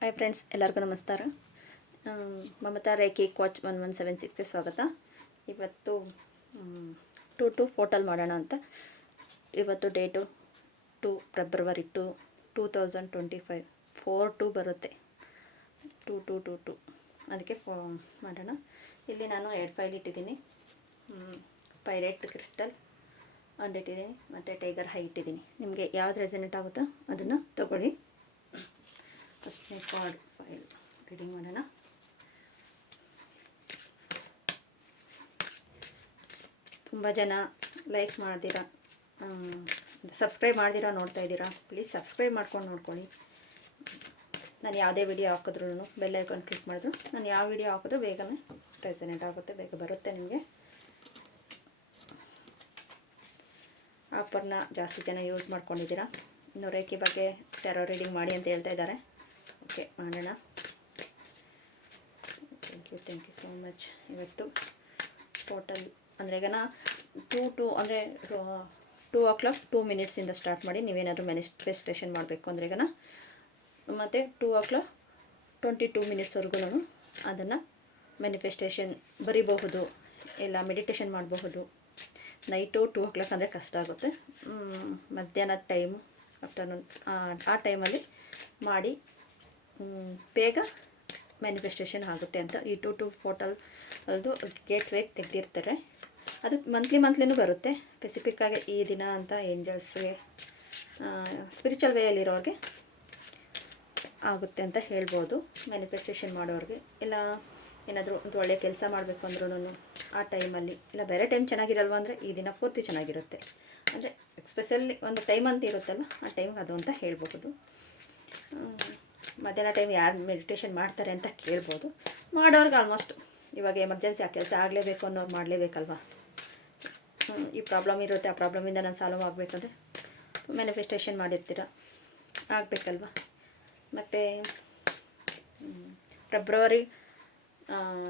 Hi friends, ಎಲ್ಲರಿಗೂ ನಮಸ್ಕಾರ. Mamata reiki coach 1176ಗೆ ಸ್ವಾಗತ. ಇವತ್ತು 2 ಫೋಟಲ್ ಮಾಡೋಣ ಅಂತ. ಇವತ್ತು ಡೇಟು ಫೆಬ್ರವರಿ 2025 4/2 ಬರುತ್ತೆ. 2/2 ಅದಕ್ಕೆ ಮಾಡೋಣ. ಇಲ್ಲಿ ನಾನು 2 ಫೈಲ್ ಇಟ್ಟಿದ್ದೀನಿ. ಪೈರೇಟ್ ಕ್ರಿಸ್ಟಲ್ ಒಂದಿಟ್ಟಿದ್ದೀನಿ ಮತ್ತು ಟೈಗರ್ ಹೈ ಇಟ್ಟಿದ್ದೀನಿ. ನಿಮಗೆ ಯಾವ್ದು ರೆಸನೇಟ್ ಆಗುತ್ತೋ ಅದನ್ನು ತಗೊಳ್ಳಿ. ಫಸ್ಟ್ನೇ ಕಾರ್ಡ್ ಫೈಲ್ ರೀಡಿಂಗ್ ಮಾಡೋಣ. ತುಂಬ ಜನ ಲೈಕ್ ಮಾಡ್ದಿರಾ, ಸಬ್ಸ್ಕ್ರೈಬ್ ಮಾಡ್ದಿರಾ ನೋಡ್ತಾ ಇದ್ದೀರಾ. ಪ್ಲೀಸ್ ಸಬ್ಸ್ಕ್ರೈಬ್ ಮಾಡ್ಕೊಂಡು ನೋಡ್ಕೊಳ್ಳಿ. ನಾನು ಯಾವುದೇ ವಿಡಿಯೋ ಹಾಕಿದ್ರೂ ಬೆಲ್ ಐಕಾನ್ ಕ್ಲಿಕ್ ಮಾಡಿದ್ರು ನಾನು ಯಾವ ವಿಡಿಯೋ ಹಾಕಿದ್ರೂ ಬೇಗನೆ ರೆಸನೇಟ್ ಆಗುತ್ತೆ, ಬೇಗ ಬರುತ್ತೆ ನಿಮಗೆ. ಆಫರ್ನ ಜಾಸ್ತಿ ಜನ ಯೂಸ್ ಮಾಡ್ಕೊಂಡಿದ್ದೀರಾ. ಇನ್ನು ರೇಖಿ ಬಗ್ಗೆ ಟ್ಯಾರೋ ರೀಡಿಂಗ್ ಮಾಡಿ ಅಂತ ಹೇಳ್ತಾ ಇದ್ದಾರೆ. ಓಕೆ, ಮಾಡೋಣ. Thank you so much. ಇವತ್ತು ಟೋಟಲ್ ಅಂದರೆ ಈಗ 2 ಅಂದರೆ 2 o'clock 2 minutes ಸ್ಟಾರ್ಟ್ ಮಾಡಿ. ನೀವೇನಾದರೂ ಮ್ಯಾನಿಫೆಸ್ಟೇಷನ್ ಮಾಡಬೇಕು ಅಂದರೆ ಈಗ ಮತ್ತು 2 o'clock 22 minutesವರೆಗೂ ಅದನ್ನು ಮ್ಯಾನಿಫೆಸ್ಟೇಷನ್ ಬರಿಬಹುದು, ಇಲ್ಲ ಮೆಡಿಟೇಷನ್ ಮಾಡಬಹುದು. ನೈಟು 2 o'clock ಅಂದರೆ ಕಷ್ಟ ಆಗುತ್ತೆ. ಮಧ್ಯಾಹ್ನದ ಟೈಮು, ಆಫ್ಟರ್ನೂನ್ ಆ ಟೈಮಲ್ಲಿ ಮಾಡಿ ಬೇಗ ಮ್ಯಾನಿಫೆಸ್ಟೇಷನ್ ಆಗುತ್ತೆ ಅಂತ. ಈ 2 ಫೋಟಲ್ ಅದು ಗೇಟ್ ವೇ ತೆಗೆದಿರ್ತಾರೆ. ಅದು ಮಂತ್ಲಿನೂ ಬರುತ್ತೆ. ಸ್ಪೆಸಿಫಿಕ್ಕಾಗಿ ಈ ದಿನ ಅಂತ ಏಂಜಲ್ಸ್ಗೆ, ಸ್ಪಿರಿಚುವಲ್ ವೇಯಲ್ಲಿರೋರಿಗೆ ಆಗುತ್ತೆ ಅಂತ ಹೇಳ್ಬೋದು. ಮ್ಯಾನಿಫೆಸ್ಟೇಷನ್ ಮಾಡೋರಿಗೆ, ಇಲ್ಲ ಏನಾದರೂ ಒಂದು ಒಳ್ಳೆಯ ಕೆಲಸ ಮಾಡಬೇಕು ಅಂದ್ರೂ ಆ ಟೈಮಲ್ಲಿ, ಇಲ್ಲ ಬೇರೆ ಟೈಮ್ ಚೆನ್ನಾಗಿರಲ್ವ ಅಂದರೆ ಈ ದಿನ ಪೂರ್ತಿ ಚೆನ್ನಾಗಿರುತ್ತೆ. ಅಂದರೆ ಎಕ್ಸ್ಪೆಷಲಿ ಒಂದು ಟೈಮ್ ಅಂತ ಇರುತ್ತಲ್ಲ, ಆ ಟೈಮ್ಗೆ ಅದು ಅಂತ ಹೇಳ್ಬಹುದು. ಮಧ್ಯಾಹ್ನ ಟೈಮ್ ಯಾರು ಮೆಡಿಟೇಷನ್ ಮಾಡ್ತಾರೆ ಅಂತ ಕೇಳ್ಬೋದು. ಮಾಡೋರ್ಗೆ ಆಲ್ಮೋಸ್ಟ್ ಇವಾಗ ಎಮರ್ಜೆನ್ಸಿ ಆ ಕೆಲಸ ಆಗಲೇಬೇಕು ಅನ್ನೋರು ಮಾಡಲೇಬೇಕಲ್ವ. ಈ ಪ್ರಾಬ್ಲಮ್ ಇರುತ್ತೆ, ಆ ಪ್ರಾಬ್ಲಮಿಂದ ನಾನು ಸಾಲ್ವ್ ಆಗಬೇಕಂದ್ರೆ ಮ್ಯಾನಿಫೆಸ್ಟೇಷನ್ ಮಾಡಿರ್ತೀರ, ಆಗಬೇಕಲ್ವ. ಮತ್ತು ಫೆಬ್ರವರಿ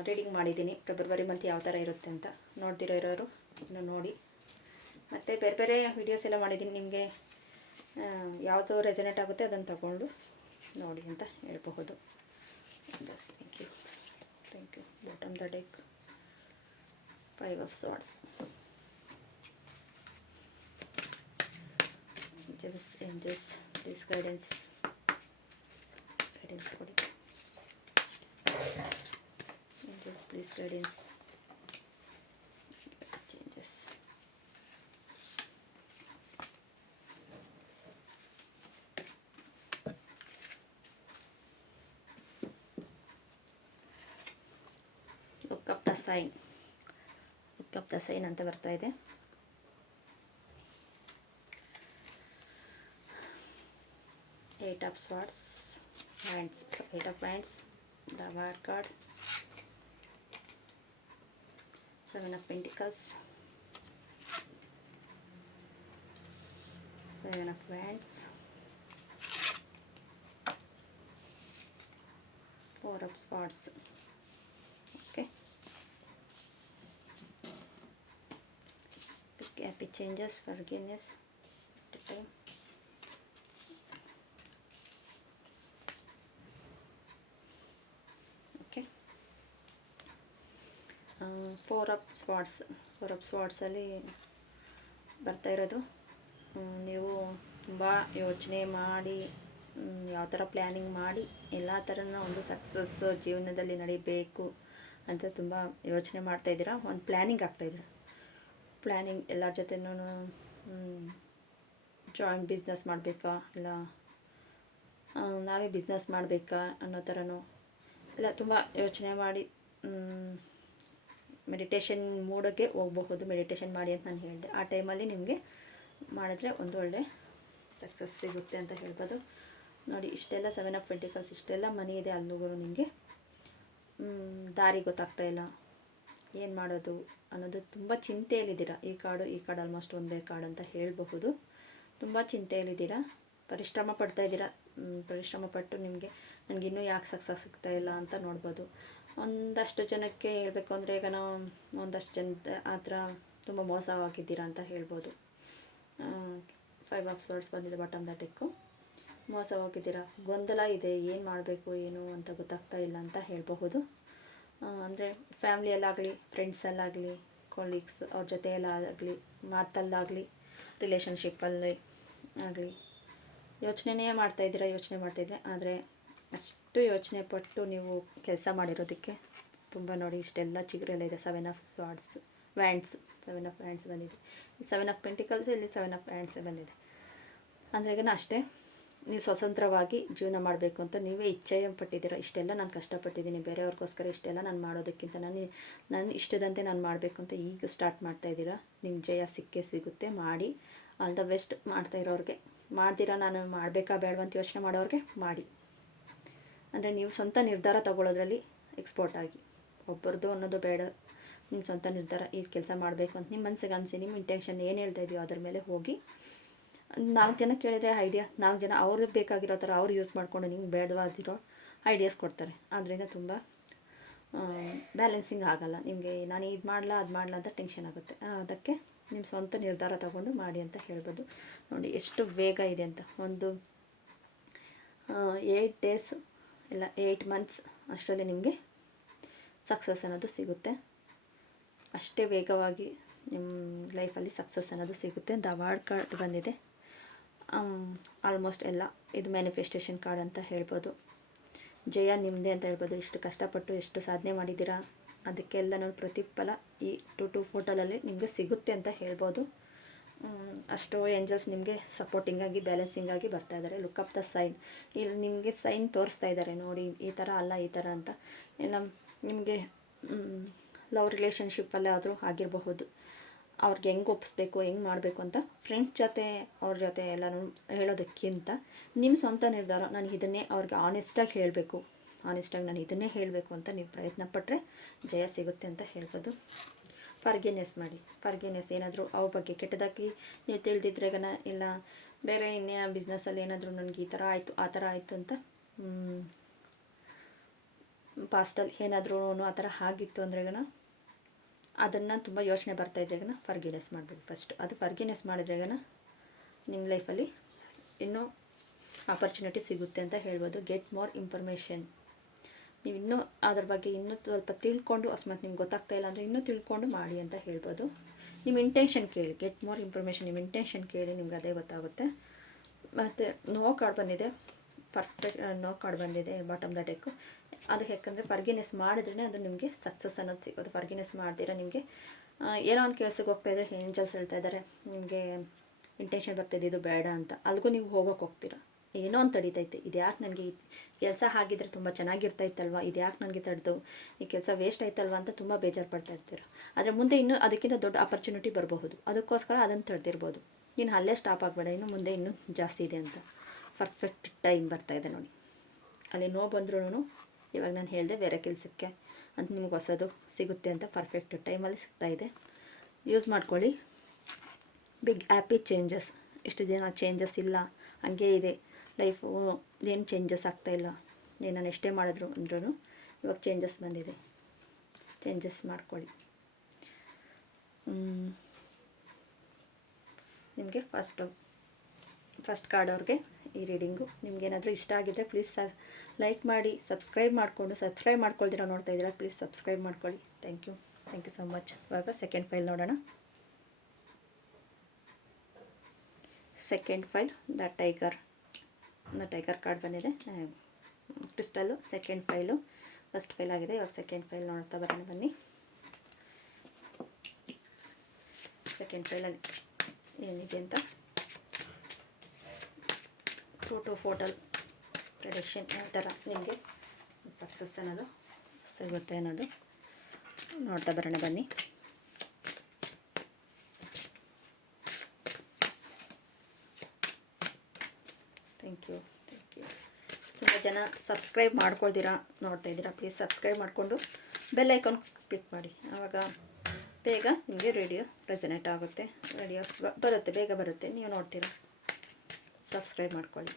ರೀಡಿಂಗ್ ಮಾಡಿದ್ದೀನಿ. ಫೆಬ್ರವರಿ ಮಂತ್ ಯಾವ ಥರ ಇರುತ್ತೆ ಅಂತ ನೋಡ್ತಿರೋ ಇರೋರು ಇನ್ನು ನೋಡಿ. ಮತ್ತು ಬೇರೆ ಬೇರೆ ವೀಡಿಯೋಸ್ ಎಲ್ಲ ಮಾಡಿದ್ದೀನಿ. ನಿಮಗೆ ಯಾವುದು ರೆಸನೇಟ್ ಆಗುತ್ತೆ ಅದನ್ನು ತಗೊಂಡು ನೋಡಿ ಅಂತ ಹೇಳ್ಬಹುದು. ಬಸ್ thank you. Bottom the deck 5 of Swords. Angels please guidance ಕೊಡಿ. Angels please guidance changes. Look up the sign ಅಂತ ಬರ್ತಾ ಇದೆ. Eight of Swords, Eight of Wands, the War card, 7 of Pentacles, 7 of Wands, 4 of Swords. Okay. Happy changes, forgiveness. Okay. 4 of Swords ಅಲ್ಲಿ ಬರ್ತಾ ಇರೋದು, ನೀವು ತುಂಬ ಯೋಚನೆ ಮಾಡಿ, ಯಾವ ಥರ ಪ್ಲ್ಯಾನಿಂಗ್ ಮಾಡಿ ಎಲ್ಲ ಥರನ ಒಂದು ಸಕ್ಸಸ್ ಜೀವನದಲ್ಲಿ ನಡಿಬೇಕು ಅಂತ ತುಂಬ ಯೋಚನೆ ಮಾಡ್ತಾಯಿದ್ದೀರಾ. ಒಂದು ಪ್ಲ್ಯಾನಿಂಗ್ ಆಗ್ತಾಯಿದ್ದೀರಾ. ಪ್ಲ್ಯಾನಿಂಗ್ ಎಲ್ಲರ ಜೊತೆನೂ ಜಾಯಿಂಟ್ ಬಿಸ್ನೆಸ್ ಮಾಡಬೇಕಾ, ಇಲ್ಲ ನಾವೇ ಬಿಸ್ನೆಸ್ ಮಾಡಬೇಕಾ ಅನ್ನೋ ಥರನೂ ಇಲ್ಲ ತುಂಬ ಯೋಚನೆ ಮಾಡಿ ಮೆಡಿಟೇಷನ್ ಮೂಡೋಕ್ಕೆ ಹೋಗಬಹುದು. ಮೆಡಿಟೇಷನ್ ಮಾಡಿ ಅಂತ ನಾನು ಹೇಳಿದೆ. ಆ ಟೈಮಲ್ಲಿ ನಿಮಗೆ ಮಾಡಿದ್ರೆ ಒಂದು ಒಳ್ಳೆ ಸಕ್ಸಸ್ ಸಿಗುತ್ತೆ ಅಂತ ಹೇಳ್ಬೋದು. ನೋಡಿ, ಇಷ್ಟೆಲ್ಲ 7 of Pentacles, ಇಷ್ಟೆಲ್ಲ ಮನಿ ಇದೆ. ಅಲ್ಲಿಗೂ ನಿಮಗೆ ದಾರಿ ಗೊತ್ತಾಗ್ತಾ ಇಲ್ಲ, ಏನು ಮಾಡೋದು ಅನ್ನೋದು ತುಂಬ ಚಿಂತೆಯಲ್ಲಿದ್ದೀರಾ. ಈ ಕಾರ್ಡ್ ಆಲ್ಮೋಸ್ಟ್ ಒಂದೇ ಕಾರ್ಡ್ ಅಂತ ಹೇಳಬಹುದು. ತುಂಬ ಚಿಂತೆಯಲ್ಲಿದ್ದೀರಾ, ಪರಿಶ್ರಮ ಪಡ್ತಾಯಿದ್ದೀರಾ. ಪರಿಶ್ರಮ ಪಟ್ಟು ನನಗಿನ್ನೂ ಯಾಕೆ ಸಕ್ಸಸ್ ಸಿಗ್ತಾ ಇಲ್ಲ ಅಂತ ನೋಡ್ಬೋದು. ಒಂದಷ್ಟು ಜನಕ್ಕೆ ಹೇಳಬೇಕು ಅಂದರೆ ಈಗ ನಾವು ಒಂದಷ್ಟು ಜನ ಆ ಥರ ತುಂಬ ಮೋಸವಾಗಿದ್ದೀರಾ ಅಂತ ಹೇಳ್ಬೋದು. 5 of Swords ಬಂದಿದೆ ಬಾಟಮ್ ದ ಡೆಕ್ಕು. ಮೋಸ ಹೋಗಿದ್ದೀರಾ, ಗೊಂದಲ ಇದೆ, ಏನು ಮಾಡಬೇಕು ಏನು ಅಂತ ಗೊತ್ತಾಗ್ತಾ ಇಲ್ಲ ಅಂತ ಹೇಳಬಹುದು. ಅಂದರೆ ಫ್ಯಾಮ್ಲಿಯಲ್ಲಾಗಲಿ, ಫ್ರೆಂಡ್ಸಲ್ಲಾಗಲಿ, ಕೊಲೀಗ್ಸ್ ಅವ್ರ ಜೊತೆಯಲ್ಲಾಗಲಿ, ಮಾತಲ್ಲಾಗಲಿ, ರಿಲೇಷನ್ಶಿಪ್ಪಲ್ಲಿ ಆಗಲಿ ಯೋಚನೆ ಮಾಡ್ತಾಯಿದ್ರೆ, ಆದರೆ ಅಷ್ಟು ಯೋಚನೆ ಪಟ್ಟು ನೀವು ಕೆಲಸ ಮಾಡಿರೋದಕ್ಕೆ ತುಂಬ ನೋಡಿ ಇಷ್ಟೆಲ್ಲ ಚಿಗುರೆಲ್ಲ ಇದೆ. 7 ಆಫ್ ಸ್ವಾರ್ಡ್ಸ್ ವ್ಯಾಂಡ್ಸ್, 7 ಆಫ್ ವ್ಯಾಂಡ್ಸ್ ಬಂದಿದೆ. 7 ಆಫ್ ಪೆಂಟಿಕಲ್ಸ್, ಇಲ್ಲಿ 7 ಆಫ್ ವ್ಯಾಂಡ್ಸೇ ಬಂದಿದೆ. ಅಂದರೆ ಈಗ ಅಷ್ಟೇ, ನೀವು ಸ್ವತಂತ್ರವಾಗಿ ಜೀವನ ಮಾಡಬೇಕು ಅಂತ ನೀವೇ ಇಚ್ಛೆ ಪಟ್ಟಿದ್ದೀರ. ಇಷ್ಟೆಲ್ಲ ನಾನು ಕಷ್ಟಪಟ್ಟಿದ್ದೀನಿ ಬೇರೆಯವ್ರಿಗೋಸ್ಕರ, ಇಷ್ಟೆಲ್ಲ ನಾನು ಮಾಡೋದಕ್ಕಿಂತ ನನ್ನ ಇಷ್ಟದಂತೆ ನಾನು ಮಾಡಬೇಕು ಅಂತ ಈಗ ಸ್ಟಾರ್ಟ್ ಮಾಡ್ತಾಯಿದ್ದೀರಾ. ನಿಮ್ಮ ಜಯ ಸಿಕ್ಕೇ ಸಿಗುತ್ತೆ. ಮಾಡಿ. All the best. ಮಾಡ್ತಾ ಇರೋರಿಗೆ, ಮಾಡ್ದಿರಾ ನಾನು ಮಾಡಬೇಕಾ ಬೇಡವಂತ ಯೋಚನೆ ಮಾಡೋರಿಗೆ ಮಾಡಿ. ಅಂದರೆ ನೀವು ಸ್ವಂತ ನಿರ್ಧಾರ ತಗೊಳ್ಳೋದ್ರಲ್ಲಿ ಎಕ್ಸ್ಪರ್ಟ್ ಆಗಿ, ಒಬ್ಬರದ್ದು ಅನ್ನೋದು ಬೇಡ. ನಿಮ್ಮ ಸ್ವಂತ ನಿರ್ಧಾರ, ಈ ಕೆಲಸ ಮಾಡಬೇಕು ಅಂತ ನಿಮ್ಮ ಮನಸ್ಸಿಗೆ ಅನಿಸಿ, ನಿಮ್ಮ ಇಂಟೆನ್ಷನ್ ಏನು ಹೇಳ್ತಾ ಇದೆಯೋ ಅದ್ರ ಮೇಲೆ ಹೋಗಿ. 4 ಜನ ಕೇಳಿದರೆ ಐಡಿಯಾ, 4 ಜನ ಅವ್ರಿಗೆ ಬೇಕಾಗಿರೋ ಥರ ಅವ್ರು ಯೂಸ್ ಮಾಡಿಕೊಂಡು ನಿಮ್ಗೆ ಬೇಡವಾದಿರೋ ಐಡಿಯಾಸ್ ಕೊಡ್ತಾರೆ. ಆದ್ದರಿಂದ ತುಂಬ ಬ್ಯಾಲೆನ್ಸಿಂಗ್ ಆಗೋಲ್ಲ ನಿಮಗೆ. ನಾನು ಇದು ಮಾಡಲ ಅದು ಮಾಡಲ ಅಂತ ಟೆನ್ಷನ್ ಆಗುತ್ತೆ. ಅದಕ್ಕೆ ನಿಮ್ಮ ಸ್ವಂತ ನಿರ್ಧಾರ ತಗೊಂಡು ಮಾಡಿ ಅಂತ ಹೇಳ್ಬೋದು. ನೋಡಿ ಎಷ್ಟು ಬೇಗ ಇದೆ ಅಂತ. ಒಂದು 8 ಡೇಸ್ ಇಲ್ಲ 8 ಮಂತ್ಸ್ ಅಷ್ಟರಲ್ಲಿ ನಿಮಗೆ ಸಕ್ಸಸ್ ಅನ್ನೋದು ಸಿಗುತ್ತೆ. ಅಷ್ಟೇ ವೇಗವಾಗಿ ನಿಮ್ಮ ಲೈಫಲ್ಲಿ ಸಕ್ಸಸ್ ಅನ್ನೋದು ಸಿಗುತ್ತೆ. ದ ಅವಾರ್ಡ್ ಕಾರ್ಡ್ ಬಂದಿದೆ. ಆಲ್ಮೋಸ್ಟ್ ಎಲ್ಲ ಇದು ಮ್ಯಾನಿಫೆಸ್ಟೇಷನ್ ಕಾರ್ಡ್ ಅಂತ ಹೇಳ್ಬೋದು. ಜಯ ನಿಮ್ಮದೇ ಅಂತ ಹೇಳ್ಬೋದು. ಇಷ್ಟು ಕಷ್ಟಪಟ್ಟು ಎಷ್ಟು ಸಾಧನೆ ಮಾಡಿದ್ದೀರಾ ಅದಕ್ಕೆಲ್ಲನೂ ಪ್ರತಿಫಲ ಈ 2 ಫೋಟೋದಲ್ಲಿ ನಿಮಗೆ ಸಿಗುತ್ತೆ ಅಂತ ಹೇಳ್ಬೋದು. ಅಷ್ಟು ಏಂಜಲ್ಸ್ ನಿಮಗೆ ಸಪೋರ್ಟಿಂಗಾಗಿ, ಬ್ಯಾಲೆನ್ಸಿಂಗಾಗಿ ಬರ್ತಾ ಇದ್ದಾರೆ. ಲುಕ್ ಅಪ್ ದ ಸೈನ್, ಇಲ್ಲಿ ನಿಮಗೆ ಸೈನ್ ತೋರಿಸ್ತಾ ಇದ್ದಾರೆ ನೋಡಿ, ಈ ಥರ ಅಲ್ಲ ಈ ಥರ ಅಂತ. ಇಲ್ಲ ನಿಮಗೆ ಲವ್ ರಿಲೇಷನ್ಶಿಪ್ಪಲ್ಲೇ ಆದರೂ ಆಗಿರಬಹುದು. ಅವ್ರಿಗೆ ಹೆಂಗೆ ಒಪ್ಪಿಸ್ಬೇಕು, ಹೆಂಗೆ ಮಾಡಬೇಕು ಅಂತ ಫ್ರೆಂಡ್ಸ್ ಜೊತೆ ಅವ್ರ ಜೊತೆ ಎಲ್ಲನೂ ಹೇಳೋದಕ್ಕಿಂತ ನಿಮ್ಮ ಸ್ವಂತ ನಿರ್ಧಾರ, ನಾನು ಇದನ್ನೇ ಅವ್ರಿಗೆ ಆನೆಸ್ಟಾಗಿ ಹೇಳಬೇಕು, ಆನೆಸ್ಟಾಗಿ ನಾನು ಇದನ್ನೇ ಹೇಳಬೇಕು ಅಂತ ನೀವು ಪ್ರಯತ್ನ ಪಟ್ಟರೆ ಜಯ ಸಿಗುತ್ತೆ ಅಂತ ಹೇಳ್ಬೋದು. ಫರ್ಗಿನೆಸ್ ಮಾಡಿ. ಫರ್ಗಿನೆಸ್ ಏನಾದರೂ ಅವ್ರ ಬಗ್ಗೆ ಕೆಟ್ಟದಾಗಿ ನೀವು ತಿಳಿದಿದ್ರೆಗನ, ಇಲ್ಲ ಬೇರೆ ಇನ್ನೇ ಬಿಸ್ನೆಸ್ಸಲ್ಲಿ ಏನಾದರೂ ನನಗೆ ಈ ಥರ ಆಯಿತು ಆ ಥರ ಆಯಿತು ಅಂತ ಪಾಸ್ಟಲ್ಲಿ ಏನಾದರೂ ಆ ಥರ ಆಗಿತ್ತು ಅಂದ್ರೆಗನ ಅದನ್ನು ತುಂಬ ಯೋಚನೆ ಬರ್ತಾಯಿದ್ರೆಗನ ಫರ್ಗಿನೆಸ್ ಮಾಡಬೇಕು ಫಸ್ಟ್. ಅದು ಫರ್ಗಿನೆಸ್ ಮಾಡಿದ್ರೆಗನ ನಿಮ್ಮ ಲೈಫಲ್ಲಿ ಇನ್ನೂ ಆಪರ್ಚುನಿಟಿ ಸಿಗುತ್ತೆ ಅಂತ ಹೇಳ್ಬೋದು. Get more information. ನೀವು ಇನ್ನೂ ಅದ್ರ ಬಗ್ಗೆ ಇನ್ನೂ ಸ್ವಲ್ಪ ತಿಳ್ಕೊಂಡು, ಅಕಸ್ಮಾತ್ ನಿಮ್ಗೆ ಗೊತ್ತಾಗ್ತಾ ಇಲ್ಲ ಅಂದರೆ ಇನ್ನೂ ತಿಳ್ಕೊಂಡು ಮಾಡಿ ಅಂತ ಹೇಳ್ಬೋದು. ನಿಮ್ಮ ಇಂಟೆನ್ಷನ್ ಕೇಳಿ. ಗೆಟ್ ಮೋರ್ ಇನ್ಫಾರ್ಮೇಷನ್, ನಿಮ್ಮ ಇಂಟೆನ್ಷನ್ ಕೇಳಿ, ನಿಮ್ಗೆ ಅದೇ ಗೊತ್ತಾಗುತ್ತೆ. ಮತ್ತು ನೋ ಕಾರ್ಡ್ ಬಂದಿದೆ. ಪರ್ಫೆಕ್ಟ್ ನೋ ಕಾರ್ಡ್ ಬಂದಿದೆ ಬಾಟಮ್ ದ ಡೆಕ್ಕು. ಅದಕ್ಕೆ ಯಾಕಂದರೆ ಫರ್ಗಿನೆಸ್ ಮಾಡಿದ್ರೇ ಅದು ನಿಮಗೆ ಸಕ್ಸಸ್ ಅನ್ನೋದು ಸಿಗೋದು. ಫರ್ಗಿನೆಸ್ ಮಾಡ್ದಿರ ನಿಮಗೆ ಏನೋ ಒಂದು ಕೆಲಸಕ್ಕೆ ಹೋಗ್ತಾಯಿದ್ರೆ ಏಂಜಲ್ಸ್ ಹೇಳ್ತಾ ಇದ್ದಾರೆ ನಿಮಗೆ ಇಂಟೆನ್ಷನ್ ಬರ್ತಾಯಿದೆ ಇದು ಬೇಡ ಅಂತ, ಅಲ್ಲಿಗೂ ನೀವು ಹೋಗೋಕೆ ಹೋಗ್ತೀರ. ಏನೋ ಒಂದು ತಡೀತೈತೆ, ಇದು ಯಾಕೆ ನನಗೆ ಈ ಕೆಲಸ ಆಗಿದ್ರೆ ತುಂಬ ಚೆನ್ನಾಗಿರ್ತಾಯಿತ್ತಲ್ವ, ಇದು ಯಾಕೆ ನನಗೆ ತಡೆದು ಈ ಕೆಲಸ ವೇಸ್ಟ್ ಆಯ್ತಲ್ವ ಅಂತ ತುಂಬ ಬೇಜಾರು ಪಡ್ತಾ ಇರ್ತೀರ. ಆದರೆ ಮುಂದೆ ಇನ್ನೂ ಅದಕ್ಕಿಂತ ದೊಡ್ಡ ಆಪರ್ಚುನಿಟಿ ಬರಬಹುದು. ಅದಕ್ಕೋಸ್ಕರ ಅದನ್ನು ತಡೆದಿರ್ಬೋದು. ಇನ್ನು ಅಲ್ಲೇ ಸ್ಟಾಪ್ ಆಗಬೇಡ, ಇನ್ನು ಮುಂದೆ ಇನ್ನೂ ಜಾಸ್ತಿ ಇದೆ ಅಂತ. ಪರ್ಫೆಕ್ಟ್ ಟೈಮ್ ಬರ್ತಾಯಿದೆ ನೋಡಿ. ಅಲ್ಲಿ ನೋ ಬಂದ್ರೂ ಇವಾಗ ನಾನು ಹೇಳಿದೆ ಬೇರೆ ಕೆಲಸಕ್ಕೆ ಅಂತ ನಿಮ್ಗೆ ಹೊಸದು ಸಿಗುತ್ತೆ ಅಂತ ಪರ್ಫೆಕ್ಟ್ ಟೈಮಲ್ಲಿ ಸಿಗ್ತಾಯಿದೆ. ಯೂಸ್ ಮಾಡ್ಕೊಳ್ಳಿ. Big happy changes. ಇಷ್ಟು ದಿನ ಚೇಂಜಸ್ ಇಲ್ಲ, ಹಂಗೇ ಇದೆ ಲೈಫು, ಏನು ಚೇಂಜಸ್ ಆಗ್ತಾಯಿಲ್ಲ. ನಾನು ಎಷ್ಟೇ ಮಾಡಿದ್ರು ಅಂದ್ರೂ ಇವಾಗ ಚೇಂಜಸ್ ಬಂದಿದೆ. ಚೇಂಜಸ್ ಮಾಡ್ಕೊಳ್ಳಿ. ನಿಮಗೆ ಫಸ್ಟ್ ಕಾರ್ಡ್ ಅವ್ರಿಗೆ ಈ ರೀಡಿಂಗು ನಿಮಗೇನಾದರೂ ಇಷ್ಟ ಆಗಿದ್ದರೆ ಪ್ಲೀಸ್ ಲೈಕ್ ಮಾಡಿ, ಸಬ್ಸ್ಕ್ರೈಬ್ ಮಾಡ್ಕೊಳ್ದಿರ ನೋಡ್ತಾ ಇದ್ದೀರಾ, ಪ್ಲೀಸ್ ಸಬ್ಸ್ಕ್ರೈಬ್ ಮಾಡ್ಕೊಳ್ಳಿ. Thank you so much. ಇವಾಗ ಸೆಕೆಂಡ್ ಫೈಲ್ ನೋಡೋಣ. Second pile the tiger card ಬಂದಿದೆ. Crystal second pile, first pile ಆಗಿದೆ. ಇವಾಗ ಸೆಕೆಂಡ್ ಫೈಲ್ ನೋಡ್ತಾ ಬರೋಣ ಬನ್ನಿ. ಸೆಕೆಂಡ್ ಫೈಲಲ್ಲಿ ಏನಿದೆ ಅಂತ. ಟು ಫೋಟಲ್ ಪ್ರೆಡಿಕ್ಷನ್ ಯಾವ ಥರ ನಿಮಗೆ ಸಕ್ಸಸ್ ಅನ್ನೋದು ಸಿಗುತ್ತೆ ಅನ್ನೋದು ನೋಡ್ತಾ ಬರೋಣ ಬನ್ನಿ. Thank you. ತುಂಬ ಜನ ಸಬ್ಸ್ಕ್ರೈಬ್ ಮಾಡ್ಕೊಳ್ತೀರಾ ನೋಡ್ತಾ ಇದ್ದೀರಾ, ಪ್ಲೀಸ್ ಸಬ್ಸ್ಕ್ರೈಬ್ ಮಾಡಿಕೊಂಡು ಬೆಲ್ ಐಕಾನ್ ಕ್ಲಿಕ್ ಮಾಡಿ. ಆವಾಗ ಬೇಗ ನಿಮಗೆ ರೇಡಿಯೋ ರೆಸನೇಟ್ ಆಗುತ್ತೆ, ರೇಡಿಯೋಸ್ ಬರುತ್ತೆ, ಬೇಗ ಬರುತ್ತೆ, ನೀವು ನೋಡ್ತೀರಾ. ಸಬ್ಸ್ಕ್ರೈಬ್ ಮಾಡ್ಕೊಳ್ಳಿ.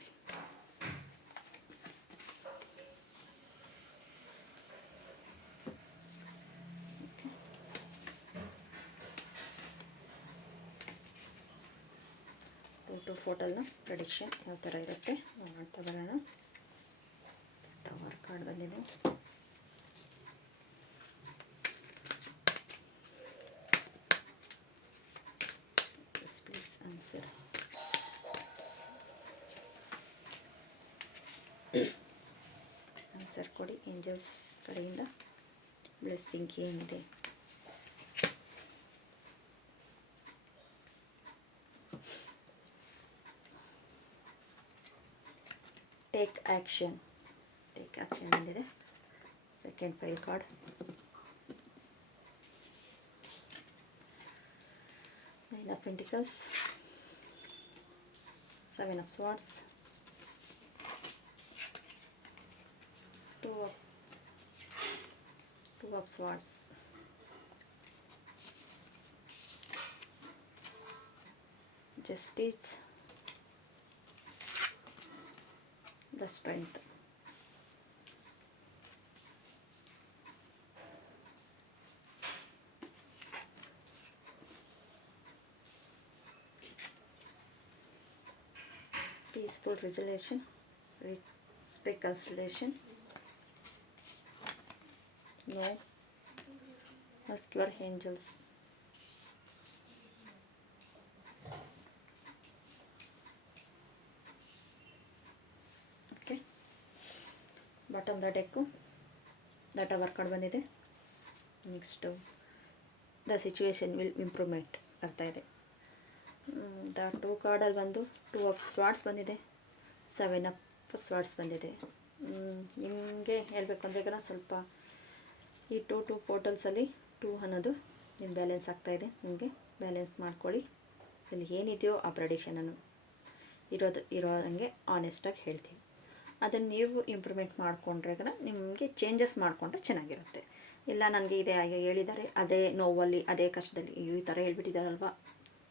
ಟು ಫೋಟಲ್ನ ಪ್ರೆಡಿಕ್ಷನ್ ಯಾವ ಥರ ಇರುತ್ತೆ ನೋಡ್ತಾ ಬರೋಣ. ಟವರ್ ಕಾರ್ಡ್ ಬಂದಿದೆ. Please answer. ಆನ್ಸರ್ ಕೊಡಿ. ಏಂಜಲ್ಸ್ ಕಡೆಯಿಂದ ಬ್ಲೆಸ್ಸಿಂಗ್ ಏನಿದೆ? ಟೇಕ್ ಆ್ಯಕ್ಷನ್ ಬಂದಿದೆ. Second pile card. Nine of pentacles, seven of swords, two of swords, justice, the strength. Peaceful resolution, reconciliation. No. Ask your angels. Okay. Bottom the deck. The tower card ಬಂದಿದೆ. Next, the situation will improvement ಆಗ್ತಾ ಇದೆ. The two ಕಾರ್ಡಲ್ಲಿ ಬಂದು two of ಸ್ವಾರ್ಡ್ಸ್ ಬಂದಿದೆ, seven of ಸ್ವಾರ್ಡ್ಸ್ ಬಂದಿದೆ. ನಿಮಗೆ ಹೇಳಬೇಕು ಅಂದರೆ ಈಗ ಸ್ವಲ್ಪ ಈ ಟೂ ಫೋಟಲ್ಸಲ್ಲಿ 2 ಅನ್ನೋದು ನಿಮ್ಮ ಬ್ಯಾಲೆನ್ಸ್ ಆಗ್ತಾಯಿದೆ. ನಿಮಗೆ ಬ್ಯಾಲೆನ್ಸ್ ಮಾಡ್ಕೊಳ್ಳಿ. ಇಲ್ಲಿ ಏನಿದೆಯೋ ಆ ಪ್ರೆಡಿಕ್ಷನನ್ನು ಇರೋ ಹಂಗೆ ಆನೆಸ್ಟಾಗಿ ಹೇಳ್ತೀವಿ. ಅದನ್ನು ನೀವು ಇಂಪ್ರೂವ್ಮೆಂಟ್ ಮಾಡಿಕೊಂಡ್ರೆ ನಿಮಗೆ ಚೇಂಜಸ್ ಮಾಡಿಕೊಂಡ್ರೆ ಚೆನ್ನಾಗಿರುತ್ತೆ. ಇಲ್ಲ ನನಗೆ ಇದೇ ಹೇಳಿದ್ದಾರೆ, ಅದೇ ನೋವಲ್ಲಿ ಅದೇ ಕಷ್ಟದಲ್ಲಿ ಈ ಥರ ಹೇಳ್ಬಿಟ್ಟಿದ್ದಾರಲ್ವ,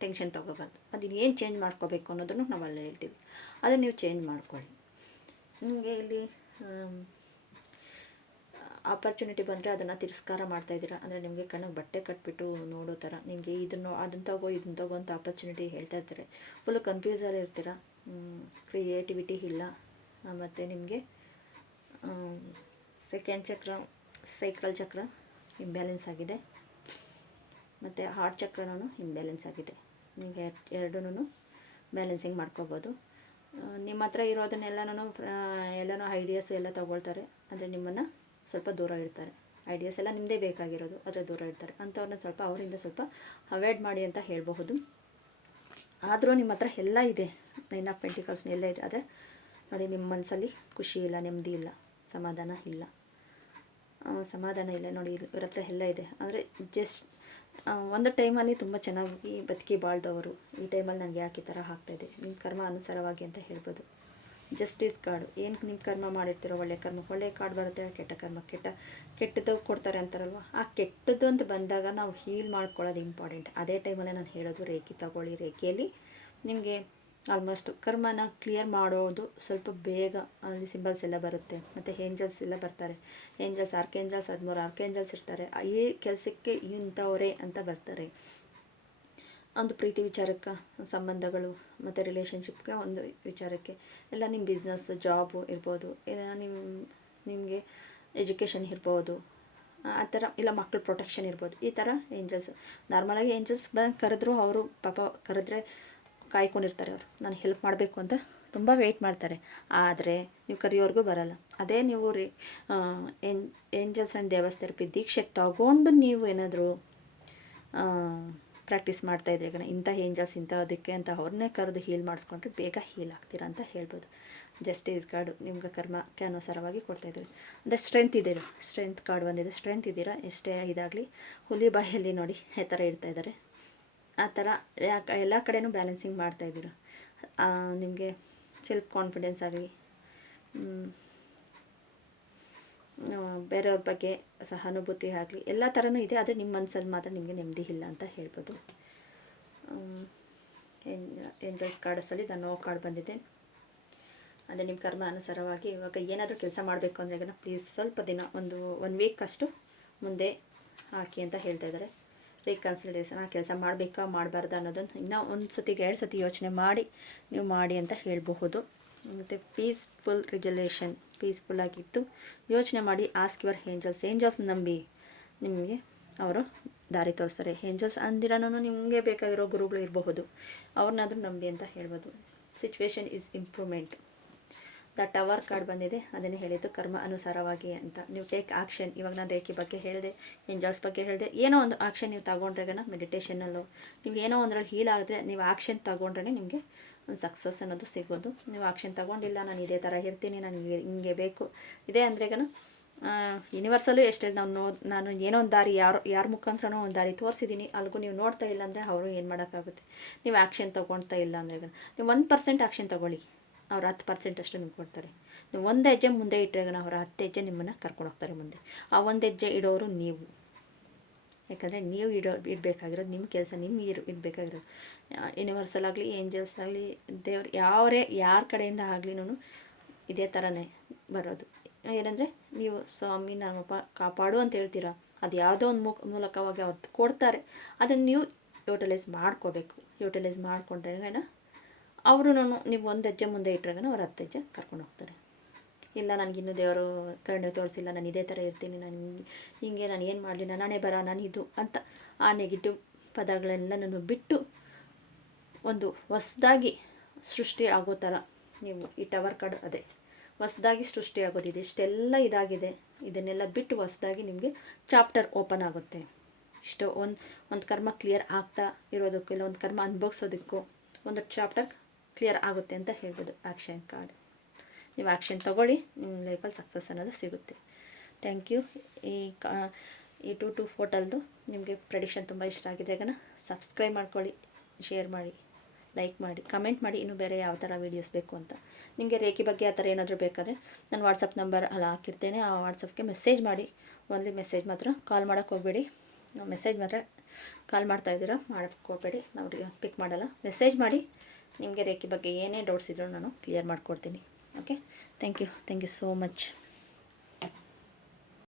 ಟೆನ್ಷನ್ ತೊಗೋಬಾರ್ದು. ಅದನ್ನು ಏನು ಚೇಂಜ್ ಮಾಡ್ಕೋಬೇಕು ಅನ್ನೋದನ್ನು ನಾವು ಅಲ್ಲೇ ಹೇಳ್ತೀವಿ. ಅದನ್ನು ನೀವು ಚೇಂಜ್ ಮಾಡ್ಕೊಳ್ಳಿ. ನಿಮಗೆ ಇಲ್ಲಿ ಆಪರ್ಚುನಿಟಿ ಬಂದರೆ ಅದನ್ನು ತಿರಸ್ಕಾರ ಮಾಡ್ತಾಯಿದ್ದೀರಾ ಅಂದರೆ ನಿಮಗೆ ಕಣ್ಣಿಗೆ ಬಟ್ಟೆ ಕಟ್ಬಿಟ್ಟು ನೋಡೋ ಥರ ನಿಮಗೆ ಅದನ್ನು ತಗೋ ಅಂತ ಆಪರ್ಚುನಿಟಿ ಹೇಳ್ತಾ ಇರ್ತಾರೆ. ಫುಲ್ಲು ಕನ್ಫ್ಯೂಸಲ್ಲಿ ಇರ್ತೀರ. ಕ್ರಿಯೇಟಿವಿಟಿ ಇಲ್ಲ. ಮತ್ತು ನಿಮಗೆ ಸೆಕೆಂಡ್ ಚಕ್ರ, ಸೈಕ್ರಲ್ ಚಕ್ರ ಇಂಬ್ಯಾಲೆನ್ಸ್ ಆಗಿದೆ. ಮತ್ತು ಹಾರ್ಟ್ ಚಕ್ರನೂ ಇಂಬ್ಯಾಲೆನ್ಸ್ ಆಗಿದೆ. ನಿಮಗೆ ಎರಡೂ ಬ್ಯಾಲೆನ್ಸಿಂಗ್ ಮಾಡ್ಕೋಬೋದು. ನಿಮ್ಮ ಹತ್ರ ಇರೋದನ್ನೆಲ್ಲನೂ ಐಡಿಯಾಸು ಎಲ್ಲ ತೊಗೊಳ್ತಾರೆ. ಅಂದರೆ ನಿಮ್ಮನ್ನು ಸ್ವಲ್ಪ ದೂರ ಇಡ್ತಾರೆ. ಐಡಿಯಾಸ್ ಎಲ್ಲ ನಿಮ್ಮದೇ ಬೇಕಾಗಿರೋದು, ಆದರೆ ದೂರ ಇಡ್ತಾರೆ. ಅಂಥವ್ರನ್ನ ಸ್ವಲ್ಪ ಅವರಿಂದ ಸ್ವಲ್ಪ ಅವಾಯ್ಡ್ ಮಾಡಿ ಅಂತ ಹೇಳಬಹುದು. ಆದರೂ ನಿಮ್ಮ ಹತ್ರ ಎಲ್ಲ ಇದೆ, ನೈನ್ ಆಫ್ ಪೆಂಟಿಕಲ್ಸ್ ಎಲ್ಲ ಇದೆ. ಆದರೆ ನೋಡಿ, ನಿಮ್ಮ ಮನಸ್ಸಲ್ಲಿ ಖುಷಿ ಇಲ್ಲ, ನೆಮ್ಮದಿ ಇಲ್ಲ, ಸಮಾಧಾನ ಇಲ್ಲ ನೋಡಿ. ಇವ್ರ ಹತ್ರ ಎಲ್ಲ ಇದೆ. ಅಂದರೆ ಜಸ್ಟ್ ಒಂದು ಟೈಮಲ್ಲಿ ತುಂಬ ಚೆನ್ನಾಗಿ ಬದುಕಿ ಬಾಳ್ದವರು ಈ ಟೈಮಲ್ಲಿ ನನಗೆ ಯಾಕೆ ಈ ಥರ ಆಗ್ತಾಯಿದೆ, ನಿಮ್ಮ ಕರ್ಮ ಅನುಸಾರವಾಗಿ ಅಂತ ಹೇಳ್ಬೋದು. ಜಸ್ಟಿಸ್ ಕಾರ್ಡು, ಏನು ನಿಮ್ಮ ಕರ್ಮ ಮಾಡಿರ್ತೀರೋ ಒಳ್ಳೆ ಕಾರ್ಡ್ ಬರುತ್ತೆ. ಕೆಟ್ಟದ್ದು ಕೊಡ್ತಾರೆ ಅಂತಾರಲ್ವ, ಆ ಕೆಟ್ಟದ್ದು ಅಂತ ಬಂದಾಗ ನಾವು ಹೀಲ್ ಮಾಡ್ಕೊಳ್ಳೋದು ಇಂಪಾರ್ಟೆಂಟ್. ಅದೇ ಟೈಮಲ್ಲೇ ನಾನು ಹೇಳೋದು, ರೇಖಿ ತಗೊಳ್ಳಿ. ರೇಖಿಯಲ್ಲಿ ನಿಮಗೆ ಆಲ್ಮೋಸ್ಟ್ ಕರ್ಮನ ಕ್ಲಿಯರ್ ಮಾಡೋದು ಸ್ವಲ್ಪ ಬೇಗ ಅಲ್ಲಿ ಸಿಂಬಲ್ಸ್ ಎಲ್ಲ ಬರುತ್ತೆ. ಮತ್ತು ಏಂಜಲ್ಸ್ ಎಲ್ಲ ಬರ್ತಾರೆ. ಏಂಜಲ್ಸ್, ಆರ್ಕೇಂಜಲ್ಸ್, 13 ಆರ್ಕೇಂಜಲ್ಸ್ ಇರ್ತಾರೆ. ಈ ಕೆಲಸಕ್ಕೆ ಇಂಥವರೇ ಅಂತ ಬರ್ತಾರೆ. ಒಂದು ಪ್ರೀತಿ ವಿಚಾರಕ್ಕೆ, ಸಂಬಂಧಗಳು ಮತ್ತು ರಿಲೇಷನ್ಶಿಪ್ಗೆ, ಒಂದು ವಿಚಾರಕ್ಕೆ ಎಲ್ಲ, ನಿಮ್ಮ ಬಿಸ್ನೆಸ್, ಜಾಬು ಇರ್ಬೋದು, ಇಲ್ಲ ನಿಮಗೆ ಎಜುಕೇಷನ್ ಇರ್ಬೋದು, ಆ ಥರ, ಇಲ್ಲ ಮಕ್ಕಳ ಪ್ರೊಟೆಕ್ಷನ್ ಇರ್ಬೋದು. ಈ ಥರ ಏಂಜಲ್ಸ್, ನಾರ್ಮಲಾಗಿ ಏಂಜಲ್ಸ್ ಕರೆದ್ರು ಅವರು ಪಾಪ ಕರೆದ್ರೆ ಕಾಯ್ಕೊಂಡಿರ್ತಾರೆ. ಅವರು ನಾನು ಹೆಲ್ಪ್ ಮಾಡಬೇಕು ಅಂತ ತುಂಬ ವೆಯ್ಟ್ ಮಾಡ್ತಾರೆ. ಆದರೆ ನೀವು ಕರೆಯೋರ್ಗೂ ಬರಲ್ಲ. ಅದೇ ನೀವು ಏಂಜಲ್ಸ್ ಆ್ಯಂಡ್ ದೇವಸ್ಥೆರಪಿ ದೀಕ್ಷೆ ತಗೊಂಡು ನೀವು ಏನಾದರೂ ಪ್ರಾಕ್ಟೀಸ್ ಮಾಡ್ತಾಯಿದ್ರೆ ಈಗ ಇಂಥ ಏಂಜಲ್ಸ್ ಇಂಥದಕ್ಕೆ ಅಂತ ಅವ್ರನ್ನೇ ಕರೆದು ಹೀಲ್ ಮಾಡಿಸ್ಕೊಂಡ್ರೆ ಬೇಗ ಹೀಲ್ ಆಗ್ತೀರಾ ಅಂತ ಹೇಳ್ಬೋದು. ಜಸ್ಟಿಸ್ ಕಾರ್ಡು ನಿಮ್ಗೆ ಕರ್ಮಕ್ಕೆ ಅನುಸಾರವಾಗಿ ಕೊಡ್ತಾಯಿದ್ದಾರೆ. ಅಂದರೆ ಸ್ಟ್ರೆಂತ್ ಕಾರ್ಡ್ ಬಂದಿದೆ. ಸ್ಟ್ರೆಂತ್ ಇದ್ದೀರಾ, ಎಷ್ಟೇ ಇದಾಗಲಿ ಹುಲಿ ಬಾಯಲ್ಲಿ ನೋಡಿ ಈ ಥರ ಇಡ್ತಾಯಿದ್ದಾರೆ. ಆ ಥರ ಎಲ್ಲ ಕಡೆನೂ ಬ್ಯಾಲೆನ್ಸಿಂಗ್ ಮಾಡ್ತಾಯಿದ್ದೀರ. ನಿಮಗೆ ಸೆಲ್ಫ್ ಕಾನ್ಫಿಡೆನ್ಸ್ ಆಗಲಿ, ಬೇರೆಯವ್ರ ಬಗ್ಗೆ ಸಹಾನುಭೂತಿ ಆಗಲಿ, ಎಲ್ಲ ಥರನೂ ಇದೆ. ಆದರೆ ನಿಮ್ಮ ಮನಸ್ಸಲ್ಲಿ ಮಾತ್ರ ನಿಮಗೆ ನೆಮ್ಮದಿ ಇಲ್ಲ ಅಂತ ಹೇಳ್ಬೋದು. ಏಂಜಲ್ಸ್ ಕಾರ್ಡಸಲ್ಲಿ ನೋ ಕಾರ್ಡ್ ಬಂದಿದೆ. ಅಂದರೆ ನಿಮ್ಮ ಕರ್ಮ ಅನುಸಾರವಾಗಿ ಇವಾಗ ಏನಾದರೂ ಕೆಲಸ ಮಾಡಬೇಕು ಅಂದರೆ ಈಗ ಪ್ಲೀಸ್ ಸ್ವಲ್ಪ ದಿನ, ಒಂದು 1 ವೀಕ್ ಅಷ್ಟು ಮುಂದೆ ಹಾಕಿ ಅಂತ ಹೇಳ್ತಾ ಇದ್ದಾರೆ. ರೀಕನ್ಸಿಡರೇಷನ್ ಆ ಕೆಲಸ ಮಾಡಬೇಕಾ ಮಾಡಬಾರ್ದು ಅನ್ನೋದನ್ನು ಇನ್ನೂ ಒಂದು ಸತಿಗೆ 2 ಸತಿ ಯೋಚನೆ ಮಾಡಿ ನೀವು ಮಾಡಿ ಅಂತ ಹೇಳಬಹುದು. ಮತ್ತು ಪೀಸ್ಫುಲ್ ರಿಜಲ್ಯೂಷನ್, ಪೀಸ್ಫುಲ್ಲಾಗಿತ್ತು ಯೋಚನೆ ಮಾಡಿ. ಆಸ್ಕ್ ಯುವರ್ ಏಂಜಲ್ಸ್ ನಂಬಿ ನಿಮಗೆ ಅವರು ದಾರಿ ತೋರಿಸ್ತಾರೆ. ಏಂಜಲ್ಸ್ ಅಂದಿರನೂ ನಿಮಗೆ ಬೇಕಾಗಿರೋ ಗುರುಗಳು ಇರಬಹುದು, ಅವ್ರನ್ನಾದ್ರೂ ನಂಬಿ ಅಂತ ಹೇಳ್ಬೋದು. Situation is improvement. The tower card ಬಂದಿದೆ, ಅದನ್ನೇ ಹೇಳಿದ್ದು ಕರ್ಮ ಅನುಸಾರವಾಗಿ ಅಂತ. ನೀವು ಟೇಕ್ ಆ್ಯಕ್ಷನ್. ಇವಾಗ ನಾನು ರೇಖೆ ಬಗ್ಗೆ ಹೇಳಿದೆ, ಏಂಜಲ್ಸ್ ಬಗ್ಗೆ ಹೇಳಿದೆ. ಏನೋ ಒಂದು ಆ್ಯಕ್ಷನ್ ನೀವು ತಗೊಂಡ್ರೆಗನ ಮೆಡಿಟೇಷನಲ್ಲೋ ನೀವು ಏನೋ ಒಂದರಲ್ಲಿ ಹೀಲ್ ಆದರೆ ನೀವು ಆ್ಯಕ್ಷನ್ ತಗೊಂಡ್ರೆ ನಿಮಗೆ ಒಂದು ಸಕ್ಸಸ್ ಅನ್ನೋದು ಸಿಗೋದು. ನೀವು ಆ್ಯಕ್ಷನ್ ತಗೊಂಡಿಲ್ಲ, ನಾನು ಇದೇ ಥರ ಇರ್ತೀನಿ, ನನಗೆ ಹಿಂಗೆ ಬೇಕು ಇದೆ ಅಂದ್ರೆಗನ ಯೂನಿವರ್ಸಲ್ಲೂ ಎಷ್ಟು ನಾನು ಏನೋ ಒಂದು ದಾರಿ ಯಾರ ಮುಖಾಂತರನೋ ಒಂದು ದಾರಿ ತೋರಿಸಿದ್ದೀನಿ, ಅಲ್ಲಿಗೂ ನೀವು ನೋಡ್ತಾ ಇಲ್ಲ ಅಂದರೆ ಅವರು ಏನು ಮಾಡೋಕ್ಕಾಗುತ್ತೆ. ನೀವು ಆ್ಯಕ್ಷನ್ ತೊಗೊಳ್ತಾ ಇಲ್ಲ ಅಂದರೆ ನೀವು 1% ಆ್ಯಕ್ಷನ್ ತೊಗೊಳ್ಳಿ, ಅವ್ರು 10% ಅಷ್ಟು ನಿಮ್ಗೆ ಕೊಡ್ತಾರೆ. ನೀವು 1 ಹೆಜ್ಜೆ ಮುಂದೆ ಇಟ್ಟರೆ ಅವ್ರು 10 ಹೆಜ್ಜೆ ನಿಮ್ಮನ್ನು ಕರ್ಕೊಂಡು ಹೋಗ್ತಾರೆ ಮುಂದೆ. ಆ 1 ಹೆಜ್ಜೆ ಇಡೋರು ನೀವು. ಯಾಕಂದರೆ ನೀವು ಇಡಬೇಕಾಗಿರೋದು ನಿಮ್ಮ ಕೆಲಸ, ನಿಮ್ಮ ಇಡಬೇಕಾಗಿರೋದು. ಯೂನಿವರ್ಸಲ್ ಆಗಲಿ, ಏಂಜಲ್ಸ್ ಆಗಲಿ, ದೇವ್ರು ಯಾರ ಕಡೆಯಿಂದ ಆಗ್ಲಿನೂ ಇದೇ ಥರನೇ ಬರೋದು. ಏನಂದರೆ ನೀವು ಸ್ವಾಮಿ ನಮ್ಮಪ್ಪ ಕಾಪಾಡು ಅಂತ ಹೇಳ್ತೀರಾ, ಅದು ಯಾವುದೋ ಒಂದು ಮೂಲಕವಾಗಿ ಅವ್ರು ಕೊಡ್ತಾರೆ, ಅದನ್ನು ನೀವು ಯೂಟಿಲೈಸ್ ಮಾಡ್ಕೋಬೇಕು. ಯೂಟಿಲೈಸ್ ಮಾಡಿಕೊಂಡ್ರೆ ಅವರು ನೀವು 1 ಹೆಜ್ಜೆ ಮುಂದೆ ಇಟ್ಟರೆ ಅವ್ರು 10 ಹೆಜ್ಜೆ ಕರ್ಕೊಂಡು ಹೋಗ್ತಾರೆ. ಇಲ್ಲ ನನಗಿನ್ನೂ ದೇವರು ಕರುಣೆ ತೋರಿಸಿಲ್ಲ, ನಾನು ಇದೇ ಥರ ಇರ್ತೀನಿ, ನಾನು ಹಿಂಗೆ ನಾನು ಏನು ಮಾಡಲಿ, ನಾನೇ ನಾನು ಇದು ಅಂತ ಆ ನೆಗೆಟಿವ್ ಪದಗಳೆಲ್ಲನೂ ಬಿಟ್ಟು ಒಂದು ಹೊಸದಾಗಿ ಸೃಷ್ಟಿ ಆಗೋ ಥರ ನೀವು ಈ ಟವರ್ ಕಾರ್ಡ್ ಅದೇ ಹೊಸದಾಗಿ ಸೃಷ್ಟಿ ಆಗೋದಿದೆ. ಇಷ್ಟೆಲ್ಲ ಇದಾಗಿದೆ, ಇದನ್ನೆಲ್ಲ ಬಿಟ್ಟು ಹೊಸದಾಗಿ ನಿಮಗೆ ಚಾಪ್ಟರ್ ಓಪನ್ ಆಗುತ್ತೆ. ಇಷ್ಟು ಒಂದು ಕರ್ಮ ಕ್ಲಿಯರ್ ಆಗ್ತಾ ಇರೋದಕ್ಕೂ ಇಲ್ಲ ಒಂದು ಕರ್ಮ ಅನುಭವಿಸೋದಕ್ಕೂ ಒಂದು ಚಾಪ್ಟರ್ ಕ್ಲಿಯರ್ ಆಗುತ್ತೆ ಅಂತ ಹೇಳ್ಬೋದು. ಆ್ಯಕ್ಷನ್ ಕಾರ್ಡ್, ನೀವು ಆ್ಯಕ್ಷನ್ ತೊಗೊಳ್ಳಿ, ನಿಮ್ಮ ಲೈಫಲ್ಲಿ ಸಕ್ಸಸ್ ಅನ್ನೋದು ಸಿಗುತ್ತೆ. Thank you. ಈ 2 ಫೋಟೋಲ್ದು ನಿಮಗೆ ಪ್ರೆಡಿಕ್ಷನ್ ತುಂಬ ಇಷ್ಟ ಆಗಿದೆ ಗನ ಸಬ್ಸ್ಕ್ರೈಬ್ ಮಾಡ್ಕೊಳ್ಳಿ, ಶೇರ್ ಮಾಡಿ, ಲೈಕ್ ಮಾಡಿ, ಕಮೆಂಟ್ ಮಾಡಿ ಇನ್ನೂ ಬೇರೆ ಯಾವ ಥರ ವೀಡಿಯೋಸ್ ಬೇಕು ಅಂತ. ನಿಮಗೆ ರೇಖೆ ಬಗ್ಗೆ ಆ ಥರ ಏನಾದರೂ ಬೇಕಾದರೆ ನಾನು ವಾಟ್ಸಪ್ ನಂಬರ್ ಅಲ್ಲಿ ಹಾಕಿರ್ತೇನೆ, ಆ ವಾಟ್ಸಪ್ಗೆ ಮೆಸೇಜ್ ಮಾಡಿ. ಓನ್ಲಿ ಮೆಸೇಜ್ ಮಾತ್ರ, ಕಾಲ್ ಮಾಡೋಕ್ಕೆ ಹೋಗಬೇಡಿ. ಮೆಸೇಜ್ ಮಾತ್ರ, ಕಾಲ್ ಮಾಡ್ತಾಯಿದ್ದೀರಾ ಮಾಡೋಕ್ಕೆ ಹೋಗಬೇಡಿ, ನಾವು ಪಿಕ್ ಮಾಡಲ್ಲ. ಮೆಸೇಜ್ ಮಾಡಿ, ನಿಮಗೆ ರೇಖೆ ಬಗ್ಗೆ ಏನೇ ಡೌಟ್ಸ್ ಇದ್ರೂ ನಾನು ಕ್ಲಿಯರ್ ಮಾಡಿಕೊಡ್ತೀನಿ. Okay, thank you so much.